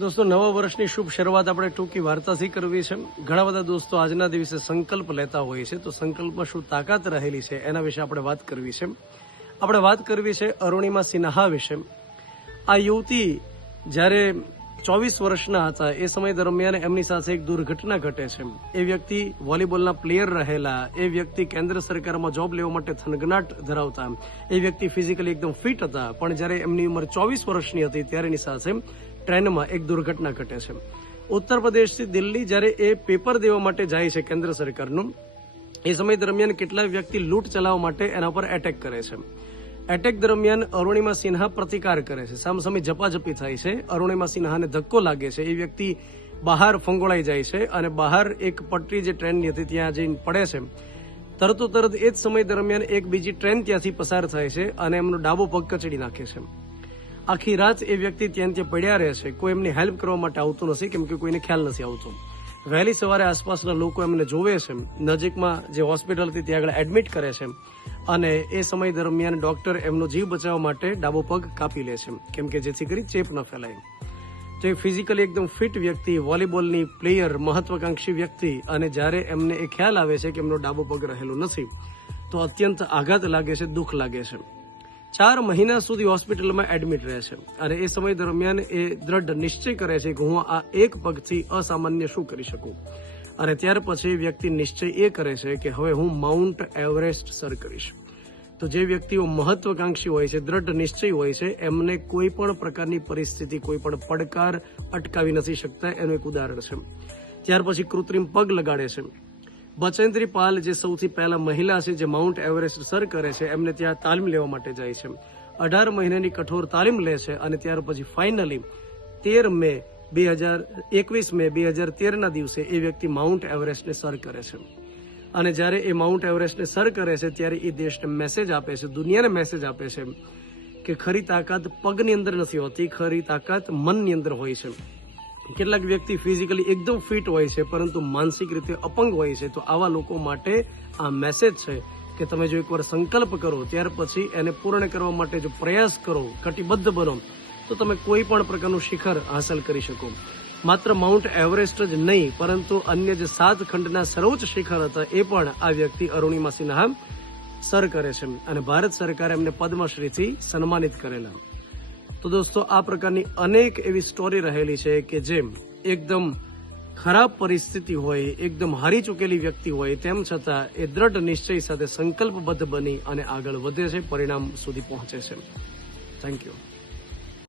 दोस्तों नवा वर्षની શુભ શરૂઆત આપણે ટૂંકી વાર્તાથી કરવી છે। ઘણા બધા દોસ્તો આજના દિવસે સંકલ્પ લેતા હોય છે, તો સંકલ્પમાં શું તાકાત રહેલી છે એના વિશે આપણે વાત કરવી છે। આપણે વાત કરવી છે અરુણિમા સિન્હા વિશે। આ યુવતી જ્યારે 24 વર્ષના હતા એ સમય દરમિયાન એમની સાથે એક દુર્ઘટના ઘટે છે। એ વ્યક્તિ વોલીબોલના પ્લેયર રહેલા, એ વ્યક્તિ કેન્દ્ર સરકારમાં જોબ લેવા માટે થનગનાટ ધરાવતા, એ વ્યક્તિ ફિઝિકલી એકદમ ફિટ હતા, પણ જ્યારે એમની ઉંમર 24 વર્ષની હતી ત્યારે એની સાથે ટ્રેનમાં એક દુર્ઘટના ઘટે છે। ઉત્તર પ્રદેશથી દિલ્હી જ્યારે એ પેપર દેવા માટે જાય છે કેન્દ્ર સરકારનું, એ સમય દરમિયાન કેટલાક વ્યક્તિ લૂંટ ચલાવવા માટે એના પર એટેક કરે છે। એટેક દરમિયાન અરુણિમા સિન્હા પ્રતિકાર કરે છે, સામસામે ઝપાઝપી થાય છે, અરુણિમા સિન્હાને ધક્કો લાગે છે, એ વ્યક્તિ બહાર ફંગોળાઈ જાય છે અને બહાર એક પટરી જે ટ્રેનની હતી ત્યાં જઈને પડે છે। તરત એ જ સમય દરમિયાન એક બીજી ટ્રેન ત્યાંથી પસાર થાય છે અને એમનો ડાબો પગ કચડી નાખે છે। આખી રાત એ વ્યક્તિ ત્યાં પડ્યા રહે છે, કોઈ એમની હેલ્પ કરવા માટે આવતું નથી, કેમ કે કોઈને ખ્યાલ નથી આવતો। વહેલી સવારે આસપાસના લોકો એમને જોવે છે, નજીકમાં જે હોસ્પિટલ હતી ત્યાં આગળ એડમિટ કરે છે અને એ સમય દરમિયાન ડોક્ટર એમનો જીવ બચાવવા માટે ડાબો પગ કાપી લે છે, કેમ કે જેથી કરી ચેપ ન ફેલાય। તો એ ફિઝિકલી એકદમ ફિટ વ્યક્તિ, વોલીબોલની પ્લેયર, મહત્વાકાંક્ષી વ્યક્તિ, અને જ્યારે એમને એ ખ્યાલ આવે છે કે એમનો ડાબો પગ રહેલો નથી તો અત્યંત આઘાત લાગે છે, દુઃખ લાગે છે। 4 મહિના સુધી હોસ્પિટલમાં એડમિટ રહે છે અને એ સમય દરમિયાન એ દ્રઢ નિશ્ચય કરે છે કે હું આ એક પગથી અસામાન્ય શું કરી શકું, અને ત્યાર પછી વ્યક્તિ નિશ્ચય એ કરે છે કે હવે હું માઉન્ટ એવરેસ્ટ સર કરીશ। તો જે વ્યક્તિઓ મહત્વાકાંક્ષી હોય છે, દ્રઢ નિશ્ચય હોય છે, એમને કોઈ પણ પ્રકારની પરિસ્થિતિ, કોઈ પણ પડકાર અટકાવી નથી શકતા, એનું એક ઉદાહરણ છે। ત્યાર પછી કૃત્રિમ પગ લગાડે છે। બચેન્દ્રી પાલ જે સૌથી પહેલા મહિલા છે જે માઉન્ટ એવરેસ્ટ સર કરે છે, એમને ત્યાં તાલીમ લેવા માટે જાય છે। 18 મહિનાની કઠોર તાલીમ લે છે અને ત્યાર પછી ફાઇનલી 21 મે 2013ના દિવસે એ વ્યક્તિ માઉન્ટ એવરેસ્ટને સર કરે છે। અને જ્યારે એ માઉન્ટ એવરેસ્ટને સર કરે છે ત્યારે એ દેશને મેસેજ આપે છે, દુનિયાને મેસેજ આપે છે કે ખરી તાકાત પગની અંદર નથી હોતી, ખરી તાકાત મનની અંદર હોય છે। કેટલાક વ્યક્તિ ફિઝિકલી એકદમ ફિટ હોય છે પરંતુ માનસિક રીતે અપંગ હોય છે, તો આવા લોકો માટે આ મેસેજ છે કે તમે જો એકવાર સંકલ્પ કરો ત્યાર પછી એને પૂર્ણ કરવા માટે જો પ્રયાસ કરો, કટિબદ્ધ બનો, તો તમે કોઈ પણ પ્રકારનું શિખર હાંસલ કરી શકો। માત્ર માઉન્ટ એવરેસ્ટ જ નહીં પરંતુ અન્ય જે 7 ખંડના સર્વોચ્ચ શિખર હતા એ પણ આ વ્યક્તિ અરુણિમા સિન્હા સર કરે છે અને ભારત સરકારે એમને પદ્મશ્રીથી સન્માનિત કરેલા। તો દોસ્તો આ પ્રકારની અનેક એવી સ્ટોરી રહેલી છે કે જે એકદમ ખરાબ પરિસ્થિતિ હોય, એકદમ હારી ચૂકેલી વ્યક્તિ હોય, તેમ છતાં એ દ્રઢ નિશ્ચય સાથે સંકલ્પબદ્ધ બની અને આગળ વધે છે, પરિણામ સુધી પહોંચે છે। Thank you.